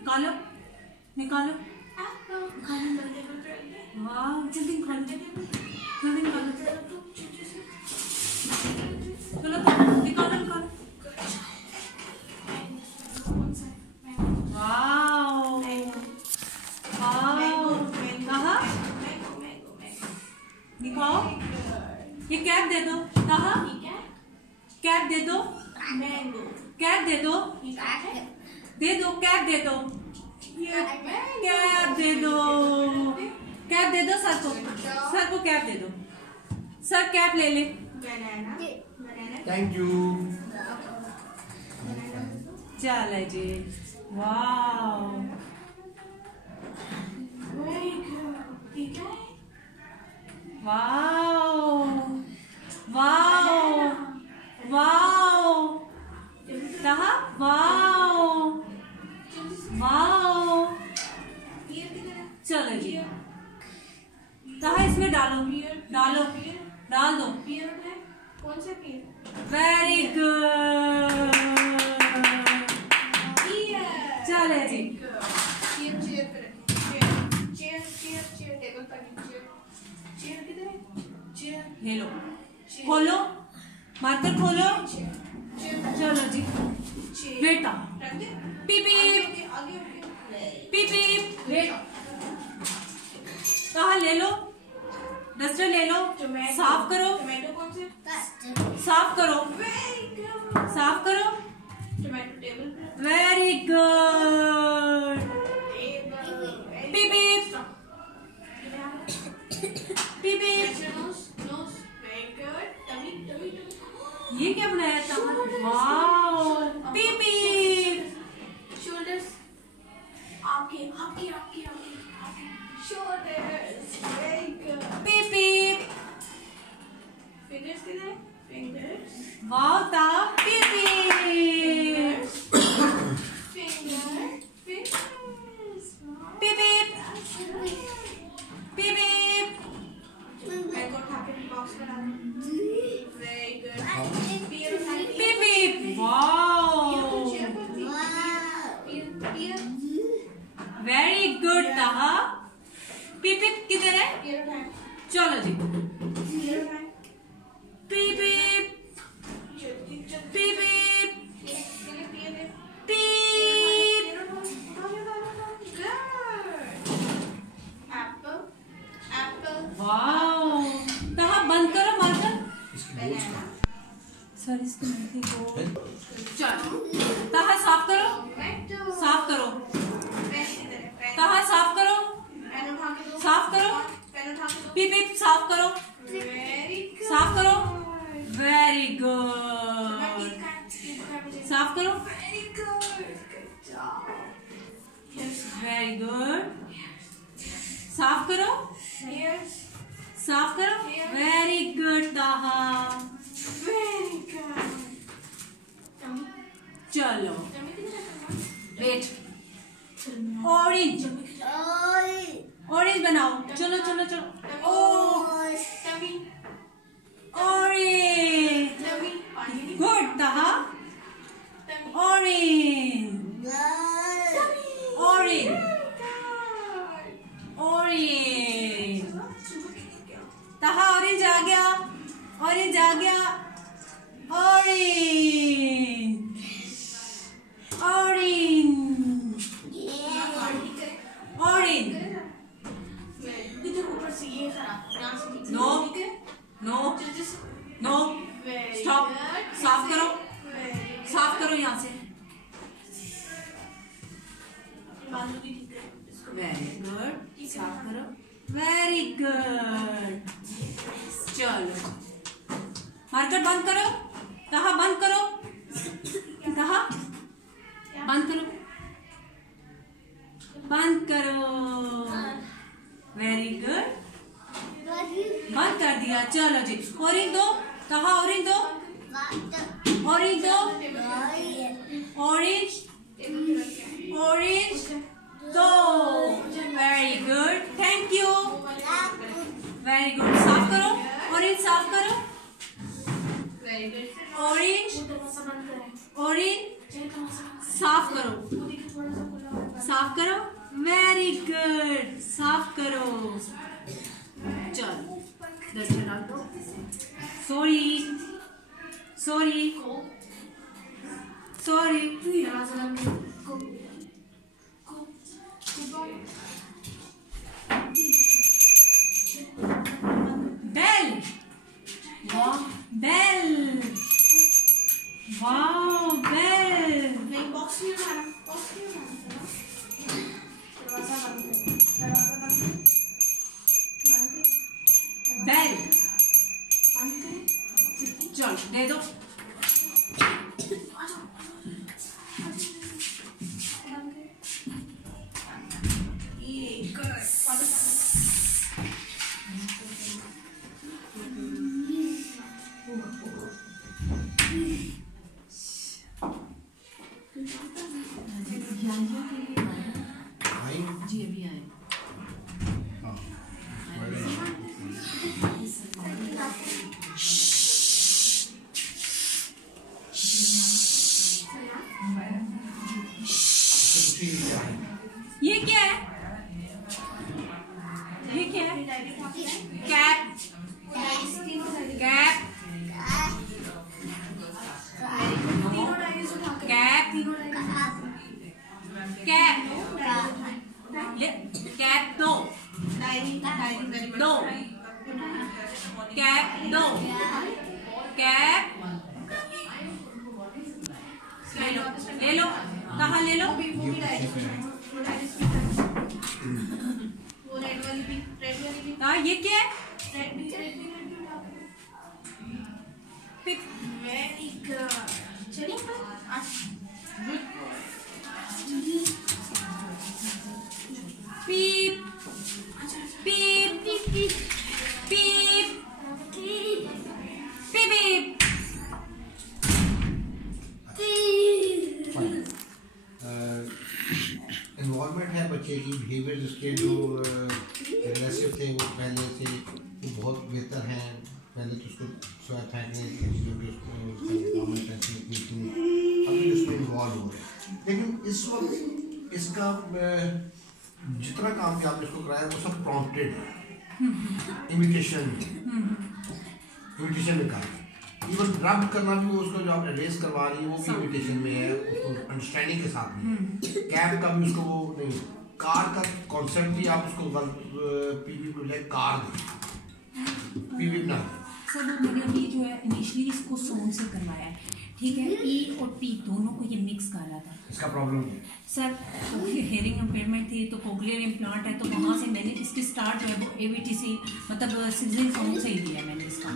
निकालो निकालो। वाह जल्दी निकालो जल्दी निकालो। चलो तो निकालो निकालो। वाह वाह कहा दिखाओ। ये कैप दे दो। कहा कैप दे दो। कैप दे दो। दे दो कैप दे दो। कैप दे दो। कैप दे दो सर को। सर को कैप दे दो। सर कैप ले ले। Thank you. चले जी। वाह वाह वाह वाह कहा वाह वाह। चलो जी कहा इसमें डालो डालो डाल दो। कौन सा पीर? Very good. चले जी चेयर पे रखिए। चेयर चेयर चेयर टेबल पर चेयर। चेयर किधर है? चेयर ले लो। खोलो मार्कर खोलो। चलो जी बेटा पीप पीप पीप कहा ले लो। डस्टर ले लो। साफ करो। टोमेटो कौन से? साफ करो साफ करो। टोमेटो टेबल पे। Very good. पीप पीप ये क्या बनाया था? वाह पीप शोल्डर्स आपके आपके आपके आपके shoulders. Very good. Peep fingers किधर है? फिंगर्स वाह ता पीप फिंगर्स फिंगर्स पीप पीप मैं को उठा के बॉक्स बना दूं। Very good. पियर पीप वाह वेरी गुड ताहा। पीप किधर है? चलो जी पीप पीप वाह ताहा बंद करो मार्कर। सर इसको नहीं को। चलो ताहा साफ करो साफ करो। ताहा साफ करो साफ करो। पीप पीप साफ करो साफ करो। Very good. साफ करो। Very good. साफ करो साफ करो। वेरी गुड ताहा। चलो वेट ऑरेंज ऑरेंज बनाओ। चलो चलो चलो। Orange good Taha. Orange orange orange Taha. Orange आ गया ऑरेंज आ गया। Orange orange orange. No no no stop. साफ करो साफ करो यहाँ से। Very good. साफ करो। Very good. चलो मार्कर बंद करो। कहा बंद करो। कहा बंद करो बंद करो। Very good. बंद कर दिया। चलो जी ऑरेंज दो। कहा ऑरेंज दो ऑरेंज दो ऑरेंज ऑरेंज दो। Very good thank you. Very good. साफ करो ऑरेंज साफ करो। ऑरेंज ऑरेंज साफ करो, साफ करो, वेरी गुड, साफ करो। चलो दर्शन डाल दो। Sorry sorry sorry. Bell, bell, wow bell. नहीं बॉक्स नहीं मारा, बॉक्स नहीं मारा। दरवाजा बंद कर, दरवाजा बंद कर, बंद कर, बेल बंद कर। चलो दे दो। जी अभी आए। ये क्या है? ये क्या है? Cap, cap, cap, cap, cap दो, दो, कैप दो, कैप ले लो, कहाँ ले लो? वो रेड वाली भी, रेड वाली भी। हाँ ये क्या है? रेड भी, रेड भी, रेड भी उठा के। Very good. चलिए पीप पीप पीप पीप पीप। इन्वॉल्वमेंट है बच्चे की, बिहेवियर उसके जो एग्रेसिव थे वो पहले से वो बहुत बेहतर हैं। पहले तो उसको स्वयं फेंकने चीज़ों की अभी उसमें इन्वॉल्व हो रहे हैं। लेकिन इस वक्त इसका जितना काम किया आपने इसको कराया वो सब प्रॉम्प्टेड है, इमिटेशन में काम। इवन रब करना भी वो उसको जो आप एड्रेस करवा रही है वो भी इमिटेशन में है, उसको अंडरस्टैंडिंग के साथ में। कैब का भी उसको वो नहीं, कार का कॉन्सेप्ट भी आप उसको पीवी को ले कार पीवी बना सर मैंने अभी जो है इनिशियली इसको सोन से करवाया है, ठीक है। ई और पी दोनों को ये मिक्स कर रहा था। इसका प्रॉब्लम है सर हेयरिंग इम्पेयरमेंट थी तो कोक्लियर इम्प्लांट है, तो वहाँ से मैंने इसकी स्टार्ट जो है वो AVTC मतलब सिजलिंग साउंड से ही दिया मैंने इसका।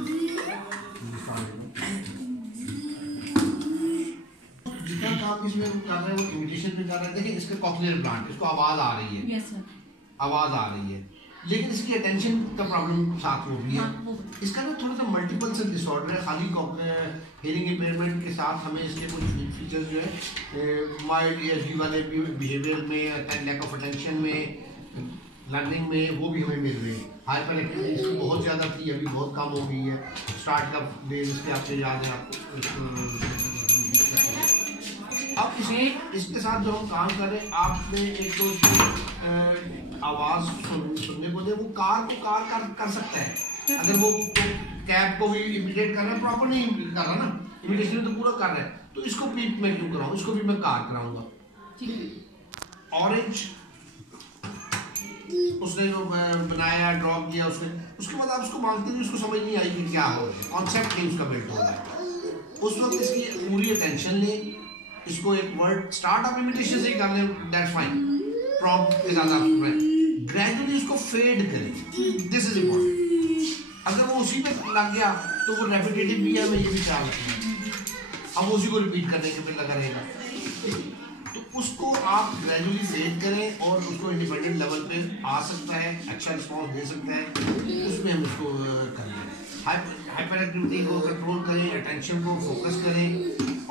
जितना काम इसमें कर रहे हैं वो इमिटेशन में कर रहे हैं। देखिए इसका कोक्लियर इम्प्लांट, इसको आवाज़ आ रही है, यस सर, आवाज़ आ रही है, लेकिन इसकी अटेंशन का प्रॉब्लम साथ वो भी है। हाँ, इसका ना थोड़ा सा मल्टीपल से डिसऑर्डर है। खाली हेयरिंग इम्पेयरमेंट के साथ हमें इसके कुछ फीचर्स जो है माइल्ड ESD वाले भी बिहेवियर में, लैक ऑफ अटेंशन में, लर्निंग में वो भी हमें मिल रहे हैं। हाइपर एक्टिविटी इसकी बहुत ज़्यादा थी, अभी बहुत कम हो गई है। स्टार्ट का डेज इसके आपसे याद है आपको। अब इसके साथ जो हम काम कर रहे हैं, आपने एक तो आवाज़ सुनने को दे, वो कार को कार कर सकता है। अगर वो कैब को भी इमिटेट कर रहा है, प्रॉपर नहीं कर रहा ना, इमिटेशन तो पूरा कर रहा है, तो इसको पीप मैं क्यों कराऊँ, इसको भी मैं कार कराऊंगा। ऑरेंज उसने जो बनाया, ड्रॉ किया उसके बाद आप उसको मांगते हैं, उसको समझ नहीं आई कि क्या हो रहा है, कॉन्सेप्ट नहीं उसका बिल्ड हो रहा है। उस वक्त इसकी पूरी अटेंशन लें, इसको एक वर्ड स्टार्ट आप इमिटेशन से ही कर लें, दैट्स फाइन। प्रॉम्प्ट के साथ आप ग्रेजुअली उसको फेड करें, दिस इज इम्पोर्टेंट। अगर वो उसी में लग गया तो वो रेपिटेटिव भी है, मैं ये भी ख्याल रखूँगा, अब उसी को रिपीट करने के पे लगा रहेगा। तो उसको आप ग्रेजुअली फेड करें और उसको इंडिपेंडेंट लेवल पे आ सकता है, अच्छा रिस्पॉन्स दे सकता है, उसमें हम उसको करें। हाइपर एक्टिविटी को कंट्रोल करें, अटेंशन को फोकस करें,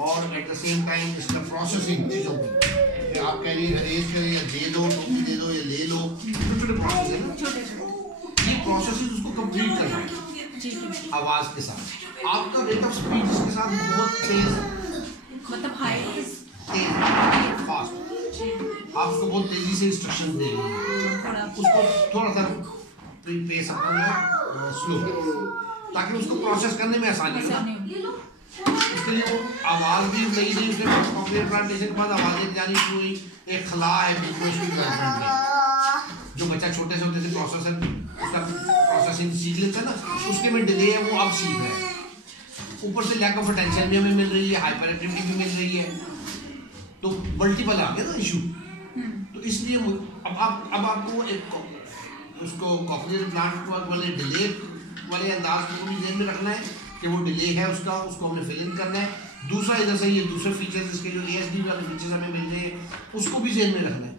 और एट द सेम टाइम इसका प्रोसेसिंग चीज़ों की आप कह रही है अरेंज करें, या दे दो, टोपी दे दो, या ले लो, छोटे प्रोसेस है, ये प्रोसेस उसको कंप्लीट करना है आवाज़ के साथ। आपका रेट ऑफ स्पीच इसके साथ बहुत तेज मतलब हाई फास्ट, आप उसको बहुत तेजी से इंस्ट्रक्शन दे रही हैं, उसको थोड़ा सा पेस अपना स्लो ताकि उसको प्रोसेस करने में आसानी हो। इसके लिए वो आवाज़ भी नई नई उसने कॉम्प्यूटर प्लांटेशन के बाद आवाज़ें जानी शुरू हुई। एक खला है बिल्कुल उसकी डेवलपमेंट में, जो बच्चा छोटे से होते से प्रोसेसर उसका प्रोसेसिंग सीख लेता है ना, उसके में डिले है, वो अब सीख रहा है। ऊपर से लैक ऑफ अटेंशन भी हमें मिल रही है, हाइपर एक्टिविटी भी मिल रही है, तो मल्टीपल आ गया ना इशू। तो इसलिए अब आपको एक उसको कॉक्लियर इम्प्लांट वाले डिले वाले अंदाज को भी ध्यान में रखना है कि वो डिले है उसको हमें फिल इन करना है। दूसरा इधर से ये दूसरे फीचर्स इसके जो ASD वाले फीचर्स हमें मिल रहे हैं उसको भी ध्यान में रखना है।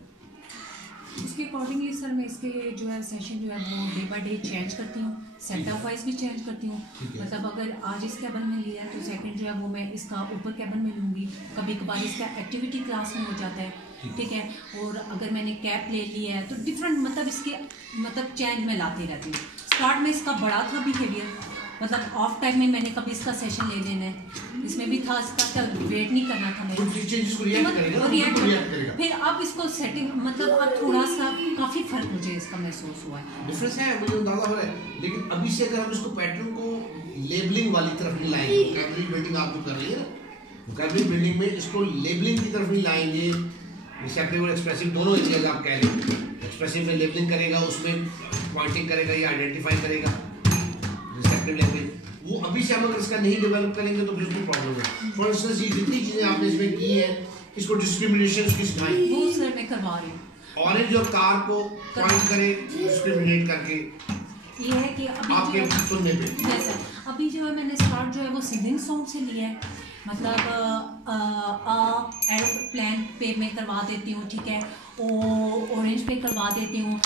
इसके अकॉर्डिंगली सर मैं इसके जो है सेशन जो है वो डे बाय डे चेंज करती हूँ, सेटअप वाइज भी चेंज करती हूँ। मतलब अगर आज इस कैबन में लिया है तो सेकंड जो है वो मैं इसका ऊपर कैबन में लूँगी, कभी कभार इसका एक्टिविटी क्लास में हो जाता है, ठीक है। और अगर मैंने कैप ले लिया है तो डिफरेंट मतलब इसके मतलब चेंज में लाते रहती हूँ। स्टार्ट में इसका बड़ा था बिहेवियर, मतलब ऑफ टाइम में मैंने कभी इसका सेशन ले लेना है, इसमें भी था इसका वेट नहीं करना था मेरे, फिर अब इसको सेटिंग मतलब अब थोड़ा सा काफ़ी फर्क मुझे इसका महसूस हुआ है, डिफरेंस है, मुझे अंदाजा हो रहा है। लेकिन अभी से अगर हम इसको पैटर्न को लेबलिंग वाली तरफ नहीं लाएंगे, वोकैबुलरी बिल्डिंग आप जो कर रही है ना, वोकैबुलरी बिल्डिंग में इसको लेबलिंग की तरफ नहीं लाएंगे, रिसेप्टिव और एक्सप्रेसिव दोनों एरियाज आप कह रहे हो। एक्सप्रेसिव में लेबलिंग करेगा, उसमें पॉइंटिंग करेगा या आइडेंटिफाई करेगा, रिसेप्टिव लैंग्वेज वो अभी से हम अगर इसका नहीं डेवलप करेंगे तो फिर उसकी प्रॉब्लम है। फॉर इंस्टेंस ये जितनी चीजें आपने इसमें की है, इसको डिस्क्रिमिनेशन की सिखाई, वो सर मैं करवा रही हूँ। ऑरेंज और कार को पॉइंट करे डिस्क्रिमिनेट करके, ये है कि अभी आपके सुनने पे जैसा अभी जो है मैंने स्टार्ट जो है वो सिंगिंग सॉन्ग से लिया है, मतलब एरोप्लेन पे मैं करवा देती हूँ, ठीक है, ऑरेंज पे करवा देती हूँ,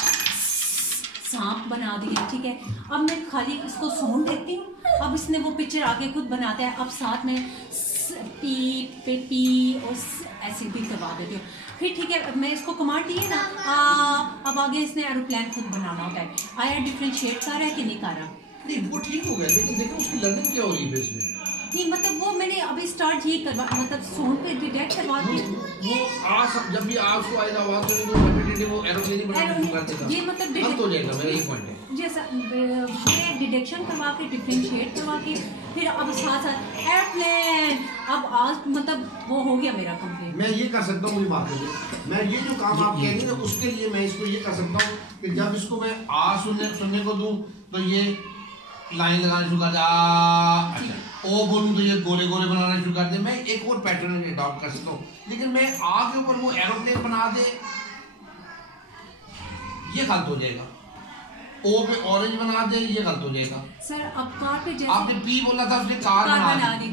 सांप बना दिया, ठीक है। अब मैं खाली इसको साउंड देती हूँ, अब इसने वो पिक्चर आगे खुद बनाता है, अब साथ में पी पे पी और ऐसे भी करवा देती हूँ, फिर ठीक है। मैं इसको कमांड दी है ना, अब आगे इसने एरोप्लेन खुद बनाना होता है। आया डिफ्रेंशिएट कर रहा है कि नहीं कर रहा? नहीं, वो ठीक हो गया, लेकिन देखो उसकी लर्निंग क्या हो रही है इसमें। नहीं मतलब वो मैंने अभी स्टार्ट ये करवा, मतलब साउंड पे डिटेक्ट करवा दी। वो आज जब भी आज को आएगा आवाज सुनी तो रिपीटेटिव वो एरोप्लेन बनाना शुरू कर देगा, ये मतलब अब तो जाएगा, मेरा ये पॉइंट है। जैसा मैं डिटेक्शन करवा के डिफ्रेंशिएट करवा के फिर अब साथ साथ एयरप्लेन, अब आज मतलब वो हो गया मेरा कंप्लीट। मैं ये कर सकता हूँ, मुझे माफ कीजिए, मैं ये जो काम आप कह रही हैं उसके लिए मैं इसको ये कर सकता हूँ कि जब इसको मैं आ सुनने को दूं तो ये लाइन लगाना शुरू कर दे, अच्छा ओ बोलूं तो ये गोले गोले बनाना शुरू कर दे। मैं एक और पैटर्न अडॉप्ट कर सकता हूँ, लेकिन मैं आ के ऊपर वो एरोप्लेन बना दे, ये गलत हो जाएगा। ओ पे ऑरेंज बना दे, ये गलत हो जाएगा। सर अब कार पे जैसे आपने पी बोला था, उसने कार बना दी।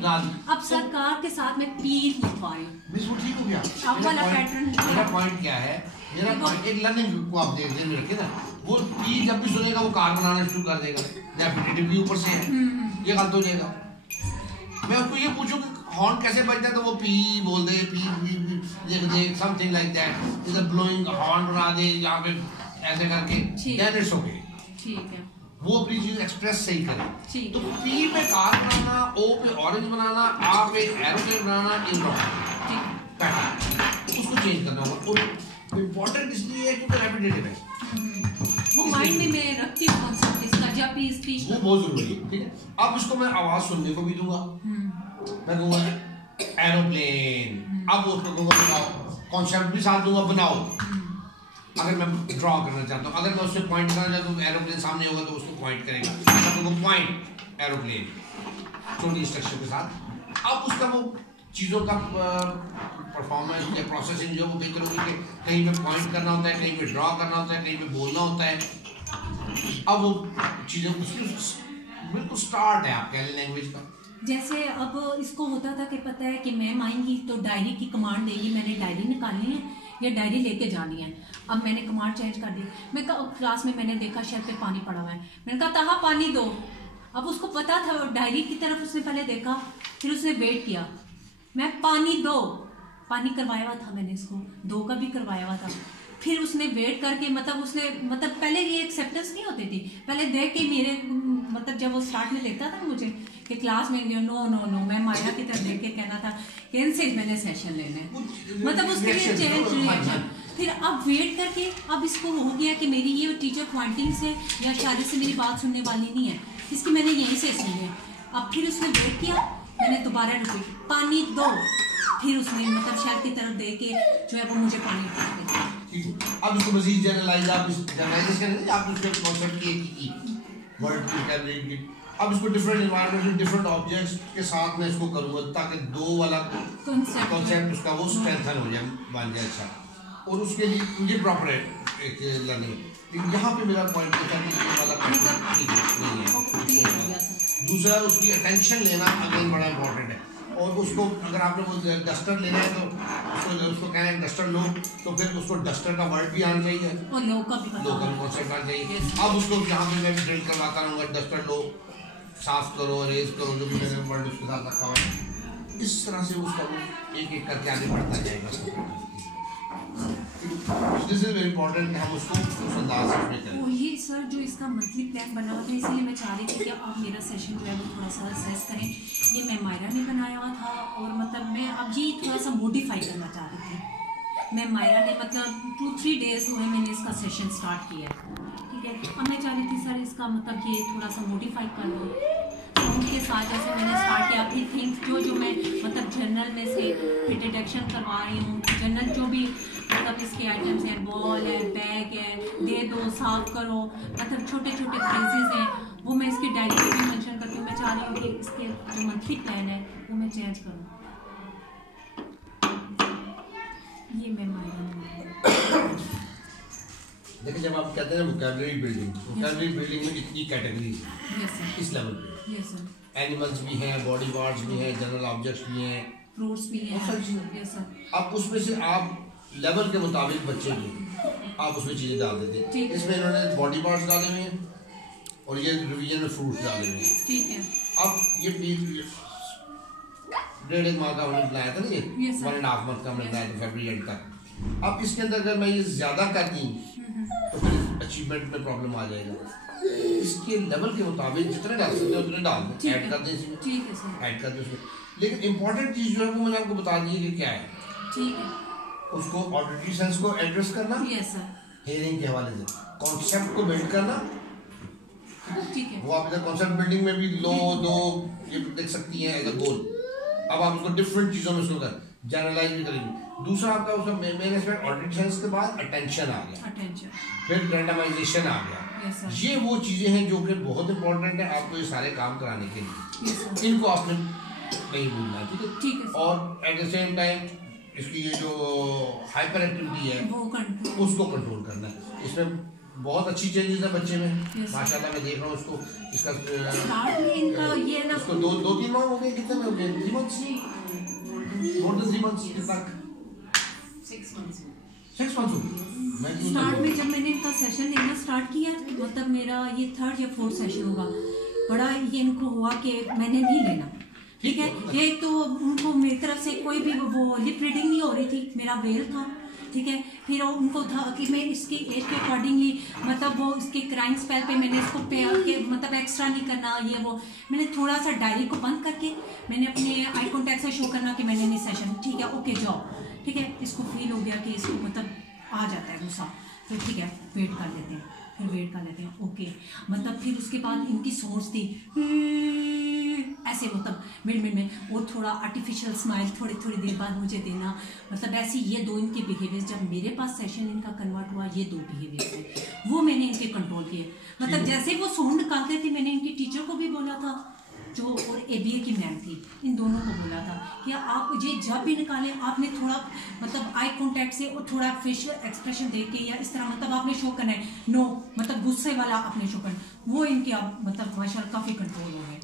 अब सर कार के साथ में पी लिखवा रही हूँ, मिस वो ठीक हो गया। अब वाला पैटर्न मेरा पॉइंट क्या है, मेरा पॉइंट एक लर्निंग को आप देख में रखे ना, वो पी जब भी सुनेगा वो कार बनाना शुरू कर देगा, डेफिनेटिव भी ऊपर से है, ये गलत हो जाएगा। मैं उसको ये पूछूं कि हॉर्न कैसे बजता है तो वो पी बोल दे, पी लिख दे, समथिंग लाइक दैट, इधर ब्लोइंग हॉर्न बना दे यहाँ पे ऐसे करके, देन इट्स ओके, ठीक है। वो अपनी चीज एक्सप्रेस सही करे। तो पी पे कार बनाना, ओ पे ऑरेंज बनाना, आ पे एरोप्लेन बनाना, इन उसको चेंज करना होगा। और इम्पोर्टेंट इसलिए है क्योंकि रेपिटेटिव है, वो माइंड में मैं रखती हूं कॉन्सेप्ट इसका, जब भी स्पीच वो बहुत जरूरी है, ठीक है। अब इसको मैं आवाज सुनने को भी दूंगा, मैं कहूंगा एरोप्लेन, अब उसको कहूंगा बनाओ, कॉन्सेप्ट भी साथ दूंगा बनाओ। अगर मैं ड्रॉ करना चाहता हूँ, अगर मैं उससे पॉइंट करना चाहता हूँ, एरोप्लेन सामने होगा तो उसको पॉइंट करेगा, पॉइंट एरोप्लेन छोटी इंस्ट्रक्शन के साथ। अब उसका वो चीज़ों का परफॉर्मेंस या प्रोसेसिंग जो वो बेहतर होगी कि कहीं पे पॉइंट करना होता है, कहीं पे ड्रॉ करना होता है, कहीं पे बोलना होता है। अब वो चीज़ें उसकी बिल्कुल स्टार्ट है आपके लैंग्वेज का। जैसे अब इसको होता था कि पता है कि मैम आएंगी तो डायरी की कमांड देगी, मैंने डायरी निकालनी है या डायरी लेके जानी है। अब मैंने कमांड चेंज कर दी, मैं क्लास में मैंने देखा शेल्फ पे पानी पड़ा हुआ है, मैंने कहा ताहा पानी दो। अब उसको पता था, डायरी की तरफ उसने पहले देखा, फिर उसने वेट किया, मैं पानी दो, पानी करवाया हुआ था मैंने, इसको दो का भी करवाया हुआ था। फिर उसने वेट करके मतलब पहले ये एक्सेप्टेंस नहीं होती थी, पहले देख के मेरे मतलब जब वो स्टार्ट में देखता था मुझे कि क्लास में गया, नो नो नो, मैं माया की तरफ देख के कहना था कैंसिल, मैंने सेशन लेना है, मतलब उसके लिए चेंज रिएक्शन। फिर अब वेट करके अब इसको हो गया कि मेरी ये टीचर पॉइंटिंग से या शायद से मेरी बात सुनने वाली नहीं है, इसकी मैंने यहीं से सुनी। अब फिर उसने वेट किया, मैंने दोबारा रिपीट, पानी दो, फिर उसने मतलब शर्ट की तरफ दे के जो है वो मुझे पानी दे। अब इसको मजीद जनरलाइज आप जनरलाइज करेंगे, आप उसके कॉन्सेप्ट की वर्ड की कैबलेट। अब इसको डिफरेंट एनवायरनमेंट में डिफरेंट ऑब्जेक्ट्स के साथ मैं इसको करूँगा ताकि दो वाला कॉन्सेप्ट उसका वो स्ट्रेंथन हो जाए, बन जाए अच्छा, और उसके लिए मुझे प्रॉपर एक लर्निंग। लेकिन यहाँ पे मेरा पॉइंट ये था कि ये वाला नहीं है। दूसरा उसकी अटेंशन लेना अगेन बड़ा इंपॉर्टेंट है, और उसको अगर आपने वो डस्टर लेना है तो उसको कहना है डस्टर लो, तो फिर उसको डस्टर का वर्ड भी आना चाहिए और लोकल कॉन्सेप्ट आना चाहिए। अब उसको यहाँ पे मैं ट्रेन करवाता रहूँगा, डस्टर लो, साफ करो, रेज करो, जो भी मैंने वर्ड उसके साथ रखा हुआ है, इस तरह से उसका एक एक करके आगे बढ़ता जाएगा। दिस इज वेरी इंपॉर्टेंट कि हम उसको उस अंदाज से करें। और ये सर जो इसका मंथली प्लान बना हुआ था, इसलिए मैं चाह रही थी कि आप मेरा सेशन जो है वो थोड़ा सा असेस करें। ये मैं मायरा ने बनाया हुआ था, और मतलब मैं अब ये थोड़ा सा मॉडिफाई करना चाह रही थी। मैं मायरा ने मतलब 2-3 डेज हुए मैंने इसका सेशन स्टार्ट किया, ठीक है। अब मैं चाह रही थी सर इसका मतलब ये थोड़ा सा मॉडिफाई कर लो, तो उनके साथ जैसे मैंने स्टार्ट किया। फिर थिंग्स जो मैं मतलब जर्नल में से फिर डिटेक्शन करवा रही हूँ, जर्नल जो भी मतलब इसके आइटम्स हैं, बॉल है, बैग है, दे दो, साफ करो, मतलब छोटे छोटे फ्रेजेस हैं, वो मैं इसकी डायरी में भी मेंशन करती हूँ। मैं चाह रही हूँ कि इसके जो मंथली प्लान है वो मैं चेंज करूँ। ये मैं देखिए, जब आप कहते हैं वोकैबुलरी बिल्डिंग में इतनी कैटेगरीज इस लेवल पे, एनिमल्स भी हैं, बॉडी पार्ट्स भी हैं, जनरल ऑब्जेक्ट्स भी हैं, फ्रूट्स भी हैं। अब उसमें से आप लेवल के मुताबिक बच्चे के आप उसमें चीज़ें डाल देते हैं। इसमें इन्होंने बॉडी पार्ट्स डाले हुए हैं और ये रिवीजन में फ्रूट्स डाले हुए हैं, ठीक है। अब ये 1.5 माह का हमने बनाया था ना, ये 1.5 मंथ का हमने बनाया था, फरवरी एंड तक। अब इसके अंदर अगर मैं ये ज़्यादा करती तो फिर अचीवमेंट में प्रॉब्लम आ जाएगा। इसके लेवल के मुताबिक जितने डाल सकते हैं उतने डाल दें, ऐड कर दें इसमें, ऐड कर दें उसमें। लेकिन इंपॉर्टेंट चीज़ जो है वो मैंने आपको बता दी है कि क्या है, ठीक है। उसको ऑडिटरी सेंस को एड्रेस करना, हेयरिंग के हवाले से कॉन्सेप्ट को बिल्ड करना, ठीक है। वो आप इधर कॉन्सेप्ट बिल्डिंग में भी लो दो ये देख सकती हैं एज अ गोल। अब आप उसको डिफरेंट चीज़ों में उसको कर जनरलाइज भी करेंगे। दूसरा आपका उसका मेन एस्पेक्ट ऑडिटरी सेंस के बाद अटेंशन आ गया, फिर रैंडमाइजेशन आ गया। ये वो चीज़ें हैं जो कि बहुत इंपॉर्टेंट है आपको ये सारे काम कराने के लिए, इनको आपने नहीं भूलना है, ठीक है। और एट द सेम टाइम इसकी ये जो हाइपर एक्टिविटी है उसको कंट्रोल करना है। इसमें बहुत अच्छी चेंजेस है बच्चे में, माशाल्लाह मैं देख रहा हूँ उसको। इसका उसको 2-3 माह हो गए, कितने में हो गए? 3 मंथ्स, मोर देन 3 मंथ्स तक, 6 मंथ्स हो गए। स्टार्ट में जब मैंने इनका सेशन लेना स्टार्ट किया, मतलब मेरा ये 3rd या 4th सेशन होगा, बड़ा ये इनको हुआ कि मैंने नहीं लेना, ठीक है। ये तो उनको मेरी तरफ से कोई भी वो लिप रीडिंग नहीं हो रही थी, मेरा वेल था, ठीक है। फिर उनको था कि मैं इसकी एज के अकॉर्डिंगली मतलब वो इसके क्राइम स्पेल पे मैंने इसको पे के मतलब एक्स्ट्रा नहीं करना, ये वो मैंने थोड़ा सा डायरी को बंद करके मैंने अपने आई कॉन्टैक्ट से शो करना कि मैंने नहीं सेशन, ठीक है, ओके जाओ, ठीक है। इसको फील हो गया कि इसको मतलब आ जाता है गुस्सा, तो ठीक है वेट कर लेते हैं, फिर वेट कर लेते हैं, ओके। मतलब फिर उसके बाद इनकी सोच थी ऐसे मतलब मिड में, और थोड़ा आर्टिफिशियल स्माइल थोड़ी देर बाद मुझे देना, मतलब ऐसे ये दो इनके बिहेवियर्स जब मेरे पास सेशन इनका कन्वर्ट हुआ, ये 2 बिहेवियर्स थे वो मैंने इनके कंट्रोल किए। मतलब जैसे वो साउंड निकालते थे, मैंने इनकी टीचर को भी बोला था जो और ABA की मैम थी, इन दोनों को बोला था कि आप ये जब भी निकालें आपने थोड़ा मतलब आई कॉन्टैक्ट से और थोड़ा फेशियल एक्सप्रेशन दे के या इस तरह मतलब आपने शो करना है, नो मतलब गुस्से वाला आपने शो करना। वो इनके आप मतलब माशाल्लाह काफ़ी कंट्रोल हो गए,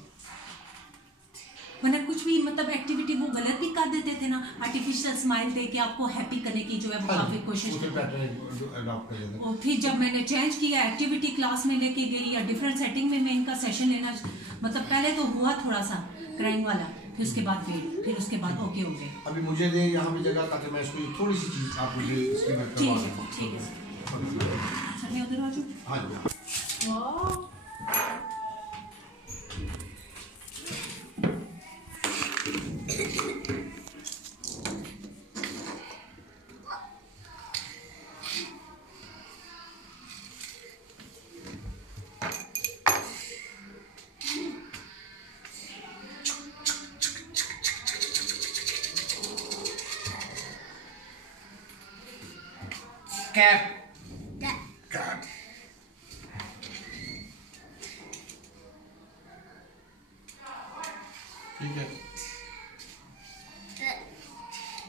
वरना कुछ भी मतलब एक्टिविटी वो गलत भी कर देते थे ना, आर्टिफिशियल स्माइल दे के आपको हैप्पी करने की जो है वो काफ़ी कोशिश करते। और फिर जब मैंने चेंज किया, एक्टिविटी क्लास में लेके गई या डिफरेंट सेटिंग में मैं इनका सेशन लेना, मतलब पहले तो हुआ थोड़ा सा क्राइम वाला, फिर उसके बाद वेट, फिर उसके बाद ओके हो गए। अभी मुझे दे यहाँ पे जगह ताकि मैं इसको थोड़ी सी चीज़ आप मुझे इसके बाद करवा सकूं। ठीक है सर, मैं उधर आ जाऊँ। हाँ कैप, कैप, ठीक है,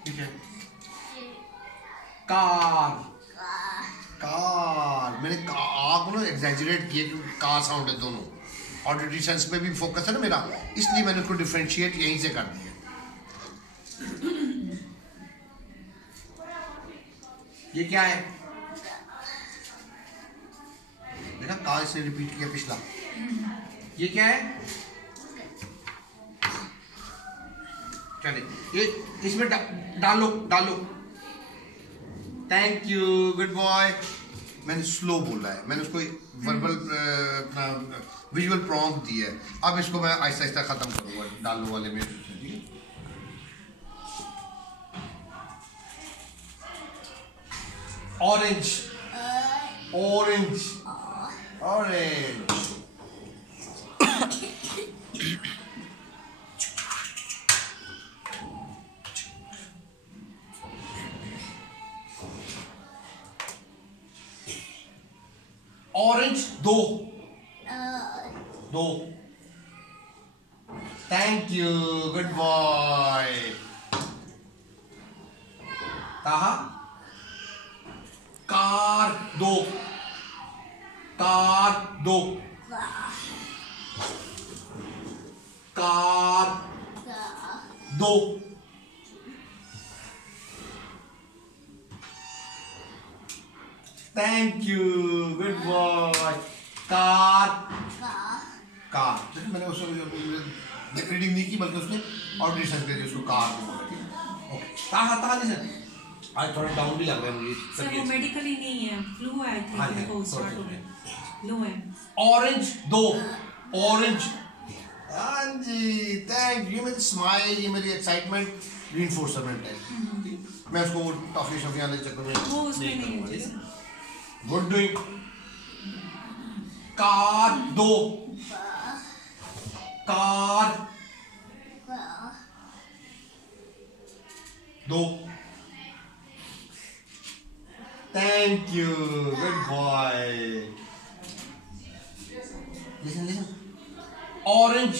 ठीक है। कार, कार, मैंने को ना एग्जैजरेट किया क्योंकि कार साउंड है दोनों, ऑडिटरी सेंस पे भी फोकस है ना मेरा, इसलिए मैंने उसको डिफरेंशिएट यहीं से कर दिया। ये क्या है? देखा, कार से रिपीट किया पिछला। ये क्या है? चलिए, ये इसमें डालो, डालो। Thank you, good boy. मैंने स्लो बोला है, मैंने उसको वर्बल अपना विजुअल प्रॉम्प्ट दिया है। अब इसको मैं आहिस्ता आहिस्ता खत्म करूंगा डालो वाले में। ऑरेंज, ऑरेंज, ऑरेंज, ऑरेंज दो, दो। Thank you, good boy. कहा कार दो, कार दो, कार दो, thank you, good boy. Car, car, मैंने उसको रीडिंग नहीं की बल्कि उसने ऑडिटरी सेंस के लिए उसको कार बोला, ठीक है। ओके, कहा था नहीं आज थोड़ा डाउन भी लग रहा है मुझे सर, वो मेडिकली नहीं है, फ्लू है, आई थिंक वो स्टार्ट हो गया, लो है। ऑरेंज दो, ऑरेंज, हाँ जी, थैंक यू। मेरी स्माइल, ये मेरी एक्साइटमेंट रीइंफोर्समेंट है। मैं उसको टॉफी शॉफी आने चक्कर में वो उसमें नहीं है। Good doing. कार दो, कार दो, thank you, good boy. Listen, listen. Orange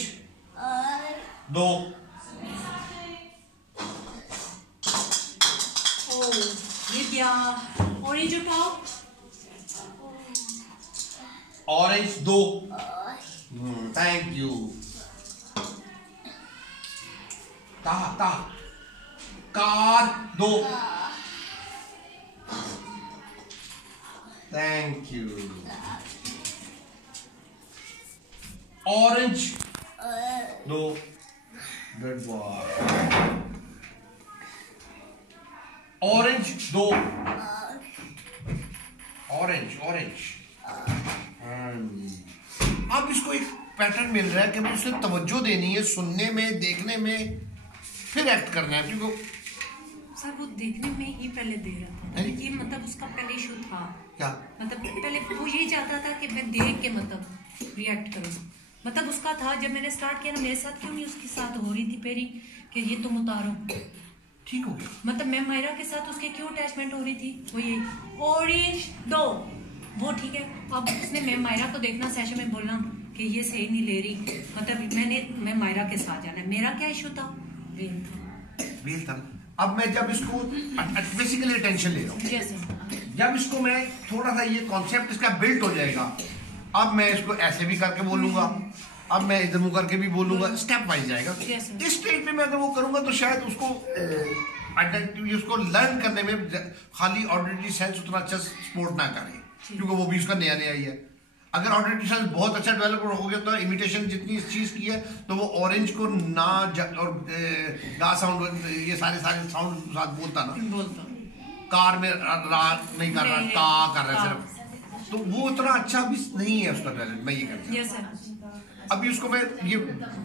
दो, ये क्या? ऑरेंज उठाओ, ऑरेंज दो, थैंक यू। ता कार दो, थैंक यू। ऑरेंज दो, गुड बॉय। ऑरेंज दो, ऑरेंज, ऑरेंज। अब इसको एक पैटर्न मिल रहा है कि मुझे तवज्जो देनी है, सुनने में, देखने में, फिर एक्ट करना है। क्योंकि सर वो देखने में ही पहले दे रहा था, ये मतलब उसका पहले इशू था क्या, मतलब पहले वो यही चाहता था कि मैं देख के मतलब रिएक्ट करूँ, मतलब उसका था। जब मैंने स्टार्ट किया ना, मेरे साथ क्यों नहीं उसके साथ हो रही थी पेरी कि ये तुम उतारो, ठीक हो गया। मतलब मैं मायरा के साथ उसके क्यों अटैचमेंट हो रही थी, वो ये ऑरेंज दो, वो ठीक है। अब उसने मैं मायरा को देखना सेशन में बोलना कि ये सही नहीं ले रही, मतलब मैं मायरा के साथ जाना है। मेरा क्या इशू था? वेल था। अब मैं जब इसको बेसिकली अटेंशन ले रहा हूँ, जब इसको मैं थोड़ा सा ये कॉन्सेप्ट इसका बिल्ट हो जाएगा, अब मैं इसको ऐसे भी करके बोलूंगा, अब मैं इधर मुंह करके भी बोलूंगा, स्टेप वाइज जाएगा। इस स्टेज पे मैं अगर वो करूंगा तो शायद उसको उसको लर्न करने में खाली ऑडिटरी सेंस उतना अच्छा सपोर्ट ना करे, क्योंकि वो भी उसका नया नया ही है। अगर ऑडिटरी सेंस बहुत अच्छा डेवलप हो गया तो इमिटेशन जितनी इस चीज की है तो वो ऑरेंज को ना और गा साउंड, ये सारे साउंड साथ बोलता ना, कार में रा नहीं कर रहा, का कर रहा है सिर्फ, तो वो उतना अच्छा भी नहीं है उसका टैलेंट। मैं ये करता अभी उसको मैं ये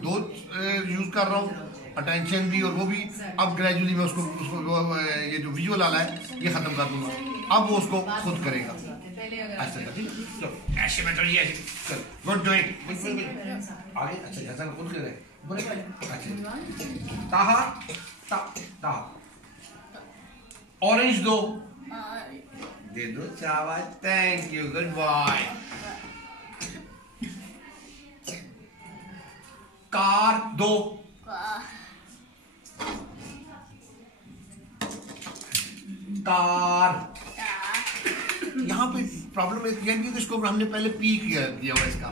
दो यूज कर रहा हूँ, अटेंशन भी और वो भी। अब ग्रेजुअली मैं उसको ये जो विजुअल वाला है ये खत्म कर दूंगा, अब वो उसको खुद करेगा। अच्छा ठीक, ऐसे में चलिए, चल गुड डूइंग आगे। अच्छा जैसा खुद करे बोले, अच्छा ताहा ता ता। ऑरेंज दो, दे दो शाबाश, thank you, good boy. Car दो, कार। यहाँ पे प्रॉब्लम है कि इसको हमने पहले पी किया हुआ इसका,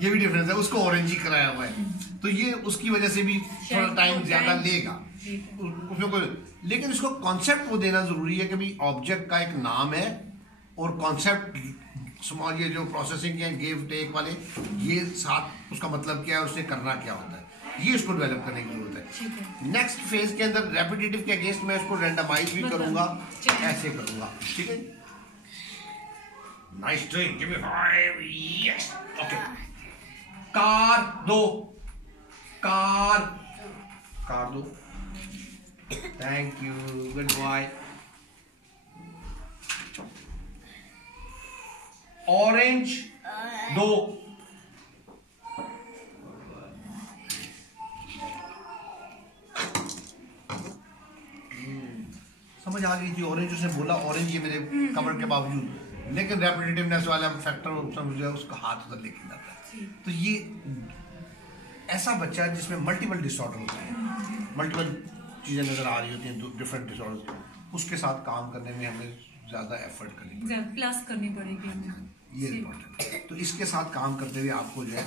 ये भी डिफरेंस है, उसको ऑरेंज ही कराया हुआ है, तो ये उसकी वजह से भी थोड़ा टाइम ज्यादा लेगा उसमें कोई। लेकिन इसको कॉन्सेप्ट वो देना जरूरी है कि भाई ऑब्जेक्ट का एक नाम है और कॉन्सेप्ट स्मॉल, ये जो प्रोसेसिंग है गिव टेक वाले, ये साथ उसका मतलब क्या है, उससे करना क्या होता है, ये इसको डेवलप करने की जरूरत है। नेक्स्ट फेज के अंदर रेपिटेटिव के अगेंस्ट मैं इसको रैंडमाइज भी करूंगा, ऐसे करूंगा, ठीक है। Nice doing, give me 5, yes, okay. Car दो, कार, कार दो, thank you, good boy. Orange दो, समझ आ गई थी, ऑरेंज उसने बोला, ऑरेंज ये मेरे कवर के बावजूद, लेकिन रेपिटेटिवनेस वाला फैक्टर समझ उसका हाथ उधर लेके जाता है। तो ये ऐसा बच्चा जिसमें मल्टीपल डिसऑर्डर होता है, मल्टीपल चीजें नजर आ रही होती हैं, डिफरेंट डिसऑर्डर, उसके साथ काम करने में हमें ज्यादा एफर्ट करनी पड़ेगी, क्लास करनी पड़ेगी हमें, ये इम्पोर्टेंट है। तो इसके साथ काम करते हुए आपको जो है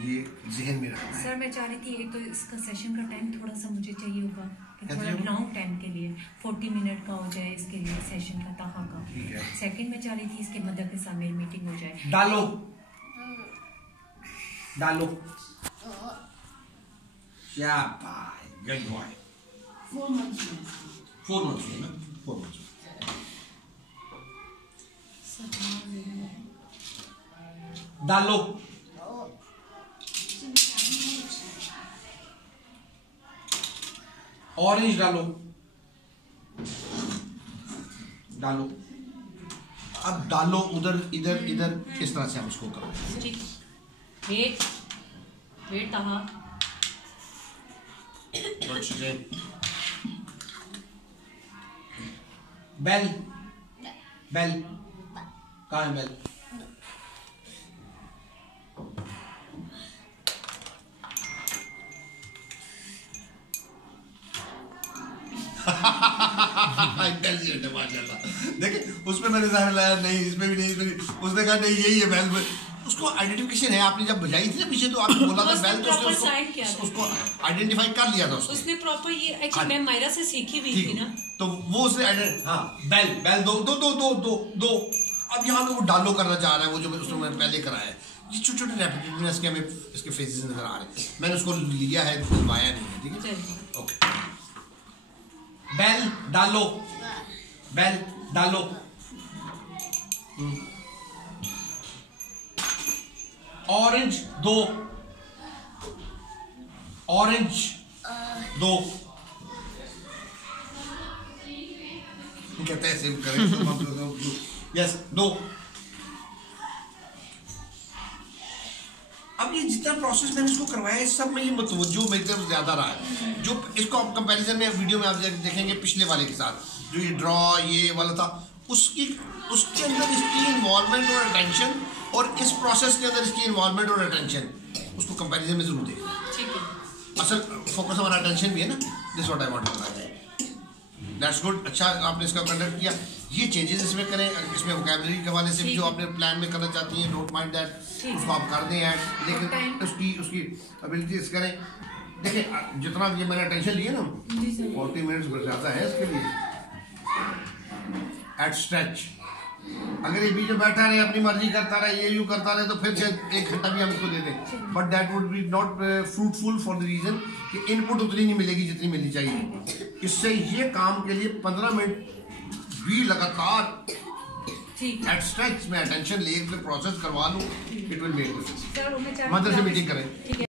ये जहन में रखना है। सर मैं चाह रही थी एक तो इसका सेशन का टाइम थोड़ा सा मुझे चाहिए होगा कि थोड़ा लॉन्ग टाइम के लिए 40 मिनट का हो जाए इसके लिए सेशन का ताहा का। ठीक है। सेकंड में चाह रही थी इसके मदर के साथ मेरी मीटिंग हो जाए। डालो डालो, शाबाश, गुड बॉय। 4 months में 4 months में ना, 4 months में। डालो, ऑरेंज डालो, डालो, अब डालो उधर इधर इधर, इस तरह से हम इसको करें। ठीक, वेट वेट ताहा, बेल बेल, कहाँ है बेल? इंटेलिजेंट है माशाल्लाह। देखिए उसमें मैंने ज़ाहिर लाया नहीं, इसमें भी नहीं, इसमें भी। उसने कहा नहीं यही है बेल। उसको आइडेंटिफिकेशन है, आपने जब बजाई थी ना पीछे तो आपने बोला था बेल, तो उसको आइडेंटिफाई कर लिया था उसने प्रॉपर। ये एक्चुअली मैं मायरा से सीखी हुई थी ना, तो वो उसने हाँ बेल बेल दो दो दो दो दो दो। अब यहाँ पे वो डालो करना चाह रहा है, वो जो उसने पहले कराया है। ये छोटे छोटे रेपिटेटिवनेस के हमें इसके फेजेस नजर आ रहे हैं। मैंने उसको लिया है, बुलवाया नहीं है, ठीक है, ओके। बेल डालो, बेल डालो, ऑरेंज दो, ऑरेंज दो, कहते हैं ऐसे करें, यस दो। अब ये जितना प्रोसेस मैंने इसको करवाया है सब में ये मुतवज्जो मेरी तरफ ज्यादा रहा है। जो इसको आप कंपैरिजन में वीडियो में आप देखेंगे पिछले वाले के साथ, जो ये ड्रॉ ये वाला था, उसके अंदर इसकी इन्वॉल्वमेंट और अटेंशन, और इस प्रोसेस के अंदर इसकी इन्वॉल्वमेंट और अटेंशन, उसको कंपैरिजन में जरूर देखना। असल फोकस हमारा अटेंशन भी है ना, this what I want to say. That's good, अच्छा आपने इसका कंडक्ट किया। ये चेंजेस इसमें करें, इसमें वोकैबुलरी के हवाले से भी जो आपने प्लान में करना चाहती हैं, डोंट माइंड दैट, उसको आप कर दें ऐड, लेकिन उसकी एबिलिटीज करें। देखिए जितना ये मैंने अटेंशन लिया ना, 40 मिनट्स ज़्यादा है इसके लिए। एट स्ट्रेच, अगर ये बीच में बैठा रहे अपनी मर्जी करता रहे, ये यूँ करता रहे, तो फिर शायद 1 घंटा भी हम इसको दे दें, but that would be not fruitful for the reason कि इनपुट उतनी नहीं मिलेगी जितनी मिलनी चाहिए। इससे ये काम के लिए 15 मिनट भी लगातार एट स्ट्रेच में अटेंशन ले प्रोसेस करवा लूँ, it will make difference. Mother से मीटिंग करें।